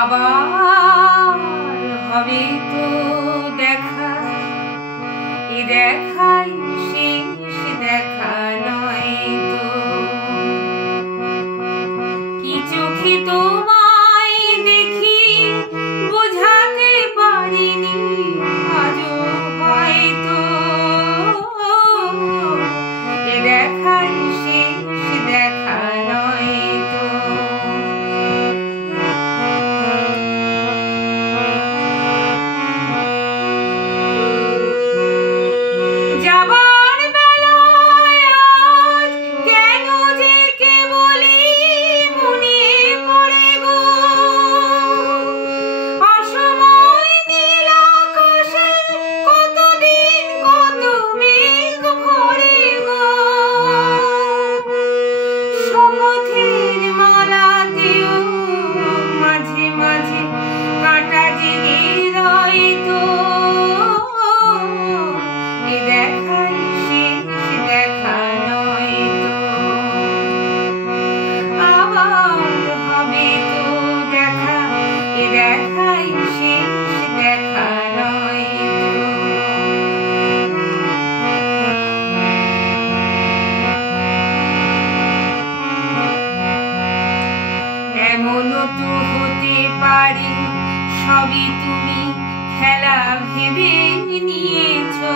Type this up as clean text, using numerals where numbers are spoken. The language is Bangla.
আবার হবে তো দেখা, এ দেখাই শেষ দেখা নয় তো। কি চোখে তোমায় দেখি বোঝাতে পারিনি আজও হয়তো, এ দেখাই শেষ দেখা নয় তো। যাবার বেলায় আজ কেন যে কেবলই মনে পড়ে গো, অসময় নীল আকাশে কতদিন কত মেঘ ভরে গো। শপথের মালাতেও মাঝে মাঝে কাঁটা জেগে রয় তো, এ দেখাই শেষ দেখা নয় তো। আবার হবে তো দেখা, এ দেখাই শেষ দেখা নয় তো। এমনও তো হতে পারে সবই তুমি খেলা ভেবে নিয়েছো,